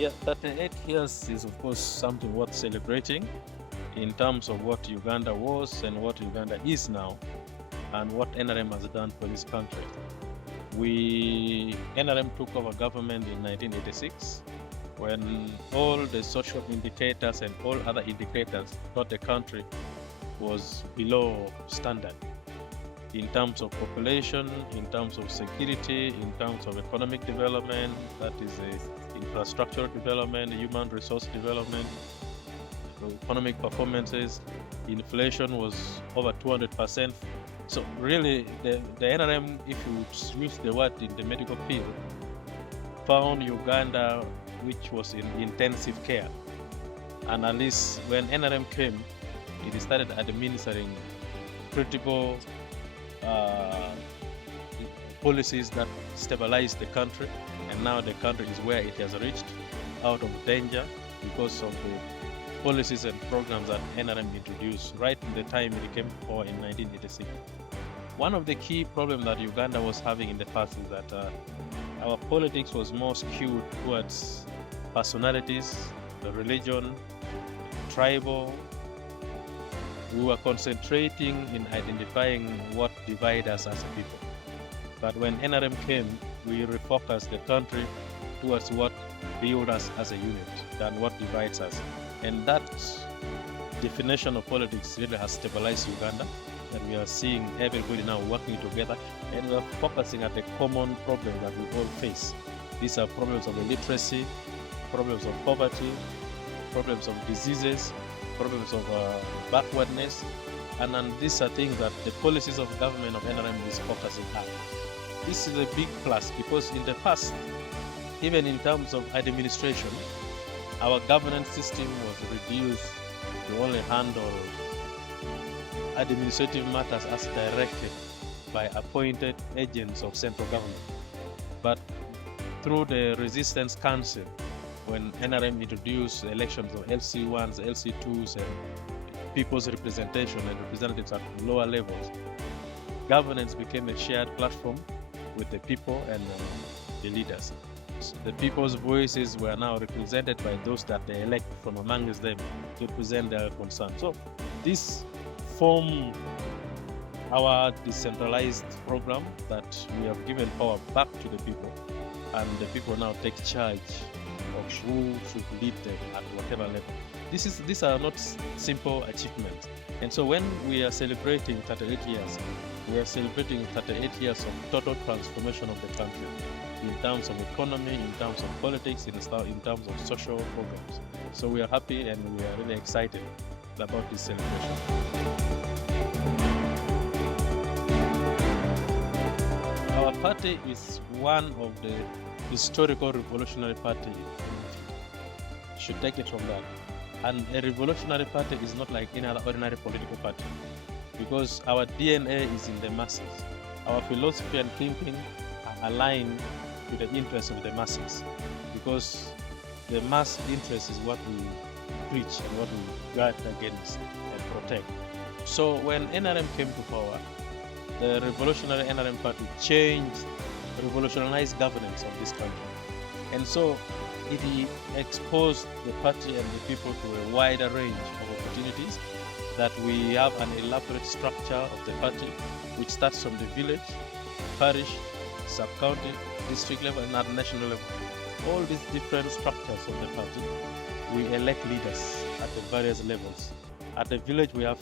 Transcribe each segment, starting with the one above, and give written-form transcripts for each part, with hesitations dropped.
Yeah, 38 years is, of course, something worth celebrating in terms of what Uganda was and what Uganda is now and what NRM has done for this country. NRM took over government in 1986 when all the social indicators and all other indicators thought the country was below standard in terms of population, in terms of security, in terms of economic development, that is infrastructural development, human resource development, economic performances. Inflation was over 200%. So really, the NRM, if you use the word in the medical field, found Uganda, which was in intensive care. And at least when NRM came, it started administering critical policies that stabilized the country, and now the country is where it has reached, out of danger because of the policies and programs that NRM introduced right in the time it came to power in 1986. One of the key problems that Uganda was having in the past is that our politics was more skewed towards personalities, the religion, tribal. We were concentrating in identifying what divides us as a people. But when NRM came, we refocused the country towards what builds us as a unit than what divides us. And that definition of politics really has stabilized Uganda, and we are seeing everybody now working together, and we are focusing at the common problem that we all face. These are problems of illiteracy, problems of poverty, problems of diseases, problems of backwardness, and these are things that the policies of government of NRM is focusing on. This is a big plus because in the past, even in terms of administration, our governance system was reduced to only handle administrative matters as directed by appointed agents of central government. But through the Resistance Council, when NRM introduced elections of LC1s, LC2s, and people's representation and representatives at lower levels, governance became a shared platform with the people and the leaders. So the people's voices were now represented by those that they elect from amongst them to present their concerns. So this formed our decentralized program that we have given power back to the people, and the people now take charge of who should lead them at whatever level. These are not simple achievements. And so when we are celebrating 38 years, we are celebrating 38 years of total transformation of the country in terms of economy, in terms of politics, in terms of social programs. So we are happy and we are really excited about this celebration. Our party is one of the historical revolutionary party. Should take it from that. And a revolutionary party is not like any other ordinary political party, because our DNA is in the masses. Our philosophy and thinking are aligned to the interests of the masses, because the mass interest is what we preach and what we guard against and protect. So when NRM came to power, the revolutionary NRM party revolutionized governance of this country. And so it exposed the party and the people to a wider range of opportunities, that we have an elaborate structure of the party, which starts from the village, parish, sub-county, district level, and at national level. All these different structures of the party, we elect leaders at the various levels. At the village, we have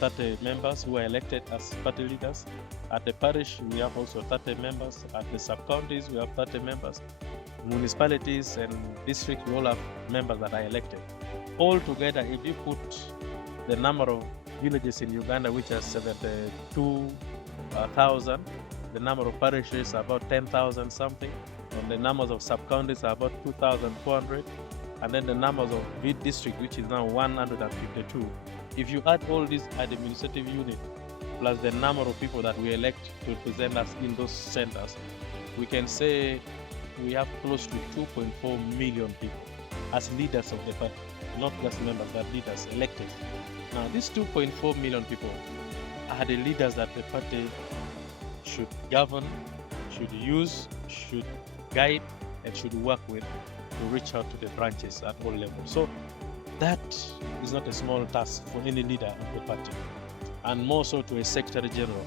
30 members who are elected as party leaders. At the parish, we have also 30 members. At the sub-counties, we have 30 members. Municipalities and districts, we all have members that are elected. All together, if you put the number of villages in Uganda, which are 72,000, the number of parishes are about 10,000 something, and the numbers of sub-counties are about 2,400, and then the numbers of district, which is now 152. If you add all these administrative units, plus the number of people that we elect to represent us in those centers, we can say we have close to 2.4 million people as leaders of the party, not just members, but leaders elected. Now, these 2.4 million people are the leaders that the party should govern, should use, should guide, and should work with to reach out to the branches at all levels. So that is not a small task for any leader of the party, and more so to a Secretary General.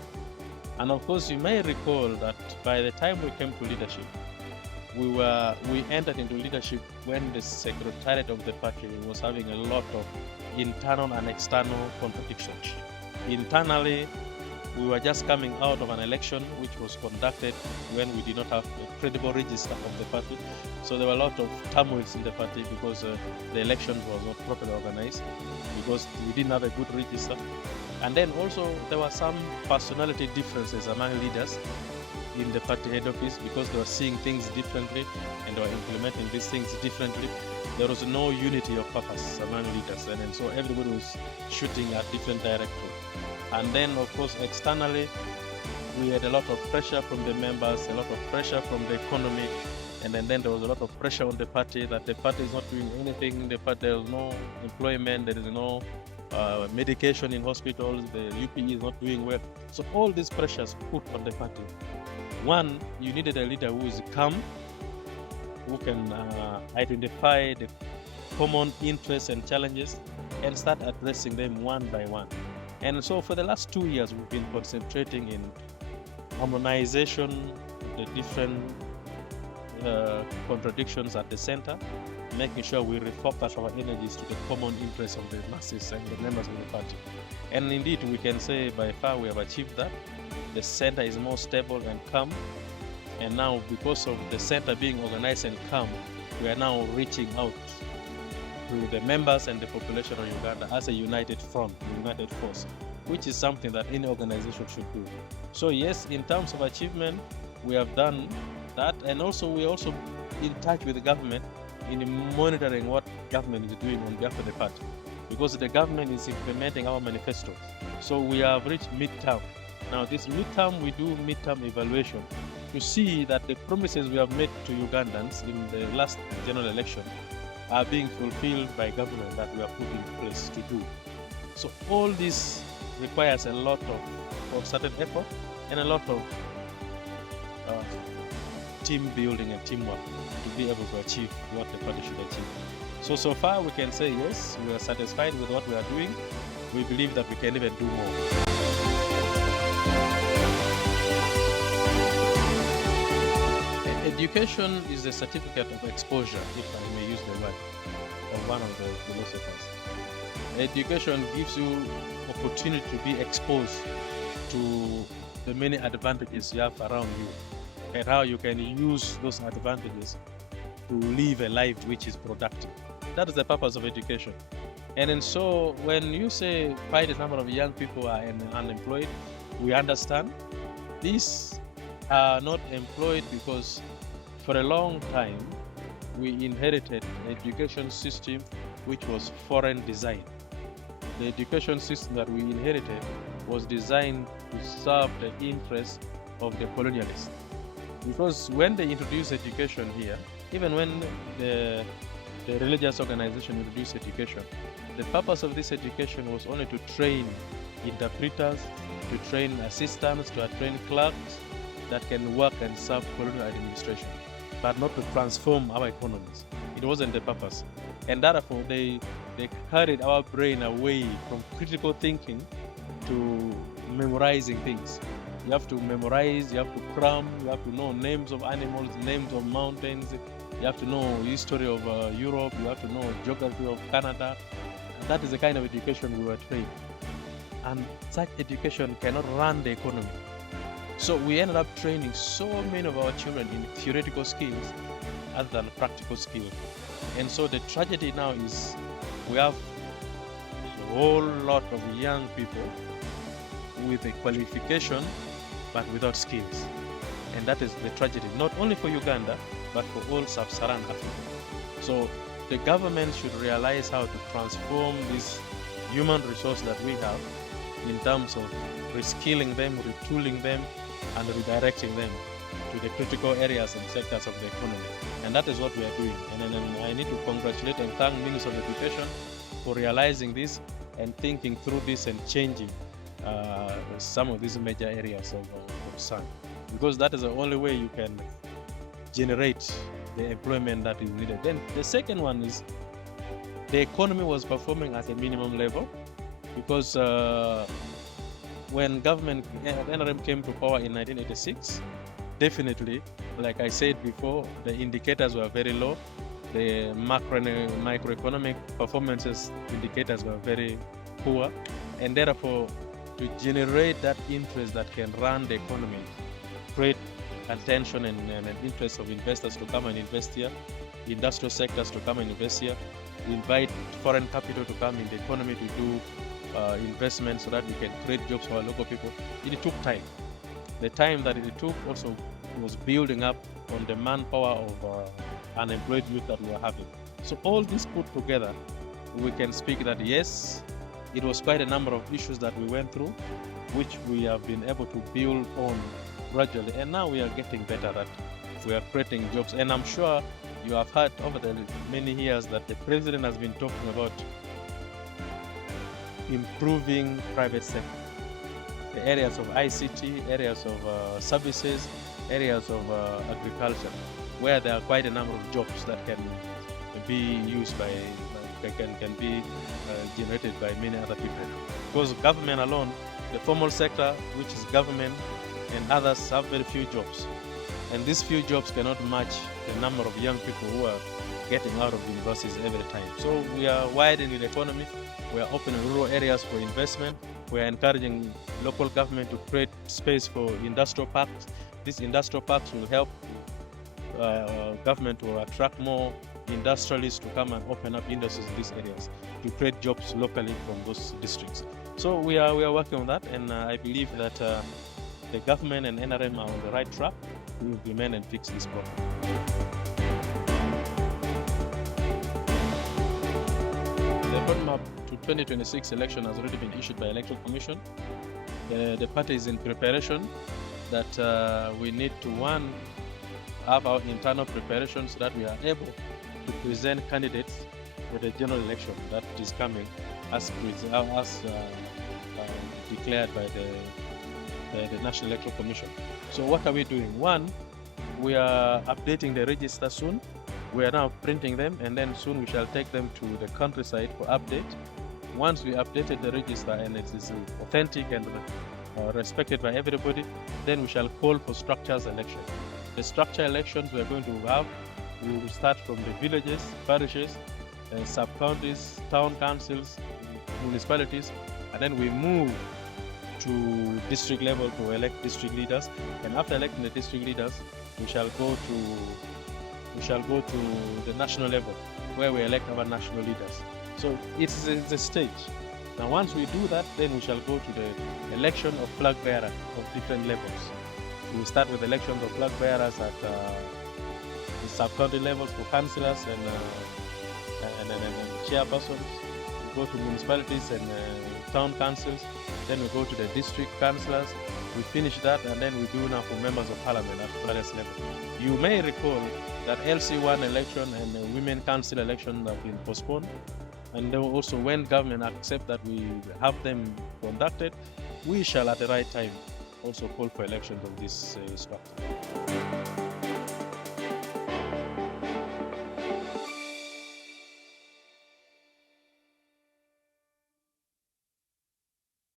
And of course, you may recall that by the time we came to leadership, we entered into leadership when the Secretariat of the party was having a lot of internal and external contradictions. Internally, we were just coming out of an election which was conducted when we did not have a credible register of the party. So there were a lot of turmoils in the party because the election was not properly organized, because we didn't have a good register. And then also there were some personality differences among leaders in the party head office, because they were seeing things differently and they were implementing these things differently. There was no unity of purpose among leaders, and so everybody was shooting at different directions. And then, of course, externally, we had a lot of pressure from the members, a lot of pressure from the economy, and then there was a lot of pressure on the party that the party is not doing anything. There is no employment, there is no medication in hospitals, the UPE is not doing well. So all these pressures put on the party. One, you needed a leader who is calm, who can identify the common interests and challenges and start addressing them one by one. And so for the last 2 years, we've been concentrating in harmonization of the different contradictions at the center, making sure we refocus our energies to the common interests of the masses and the members of the party. And indeed, we can say by far we have achieved that. The center is more stable and calm. And now, because of the center being organized and calm, we are now reaching out to the members and the population of Uganda as a united front, a united force, which is something that any organization should do. So yes, in terms of achievement, we have done that, and also we are also in touch with the government in monitoring what government is doing on behalf of the party, because the government is implementing our manifesto. So we have reached midterm. Now this midterm, we do midterm evaluation to see that the promises we have made to Ugandans in the last general election are being fulfilled by government that we are put in place to do. So all this requires a lot of certain effort and a lot of team building and teamwork to be able to achieve what the party should achieve. So far we can say yes, we are satisfied with what we are doing. We believe that we can even do more. Education is a certificate of exposure, if I may use the word of one of the philosophers. Education gives you opportunity to be exposed to the many advantages you have around you and how you can use those advantages to live a life which is productive. That is the purpose of education. And so when you say quite a number of young people are unemployed, we understand. These are not employed because for a long time we inherited an education system which was foreign design. The education system that we inherited was designed to serve the interests of the colonialists. Because when they introduced education here, even when the religious organization introduced education, the purpose of this education was only to train interpreters, to train assistants, to train clerks that can work and serve colonial administration, but not to transform our economies. It wasn't the purpose. And therefore, they carried our brain away from critical thinking to memorizing things. You have to memorize, you have to cram, you have to know names of animals, names of mountains, you have to know history of Europe, you have to know geography of Canada. And that is the kind of education we were trained. And such education cannot run the economy. So we ended up training so many of our children in theoretical skills other than practical skills. And so the tragedy now is we have a whole lot of young people with a qualification but without skills. And that is the tragedy, not only for Uganda, but for all sub-Saharan Africa. So the government should realize how to transform this human resource that we have in terms of reskilling them, retooling them, and redirecting them to the critical areas and sectors of the economy. And that is what we are doing. And I need to congratulate and thank Minister of Education for realizing this and thinking through this and changing some of these major areas of concern. Because that is the only way you can generate the employment that is needed. Then the second one is the economy was performing at a minimum level, because when government NRM came to power in 1986, definitely, like I said before, the indicators were very low. The microeconomic performances indicators were very poor, and therefore, to generate that interest that can run the economy, create attention and interest of investors to come and invest here, industrial sectors to come and invest here, invite foreign capital to come in the economy to do investment so that we can create jobs for our local people. It took time. The time that it took also was building up on the manpower of unemployed youth that we were having. So all this put together, we can speak that yes, it was quite a number of issues that we went through, which we have been able to build on gradually, and now we are getting better at we are creating jobs. And I'm sure you have heard over the many years that the president has been talking about improving private sector, the areas of ICT, areas of services, areas of agriculture, where there are quite a number of jobs that can be used by can be generated by many other people. Because government alone, the formal sector, which is government and others, have very few jobs. And these few jobs cannot match the number of young people who are getting out of universities every time. So we are widening the economy. We are opening rural areas for investment. We are encouraging local government to create space for industrial parks. These industrial parks will help government to attract more industrialists to come and open up industries in these areas to create jobs locally from those districts. So we are working on that, and I believe that the government and NRM are on the right track to implement and fix this problem. The roadmap to 2026 election has already been issued by Electoral Commission. The party is in preparation that we need to, one, have our internal preparation so that we are able to present candidates for the general election that is coming as declared by the National Electoral Commission. So what are we doing? One, we are updating the register soon. We are now printing them, and then soon we shall take them to the countryside for update. Once we updated the register and it is authentic and respected by everybody, then we shall call for structures election. The structure elections we are going to have, we will start from the villages, parishes, sub-counties, town councils, municipalities, and then we move to district level to elect district leaders. And after electing the district leaders, we shall go to the national level where we elect our national leaders. So it's a stage. Now once we do that, then we shall go to the election of flag bearers of different levels. We start with elections of flag bearers at the sub-county levels for councillors and chairpersons. We go to municipalities and town councils. Then we go to the district councillors. We finish that, and then we do now for members of parliament at various levels. You may recall that LC1 election and the women council election have been postponed. And then also when government accept that we have them conducted, we shall at the right time also call for elections of this structure.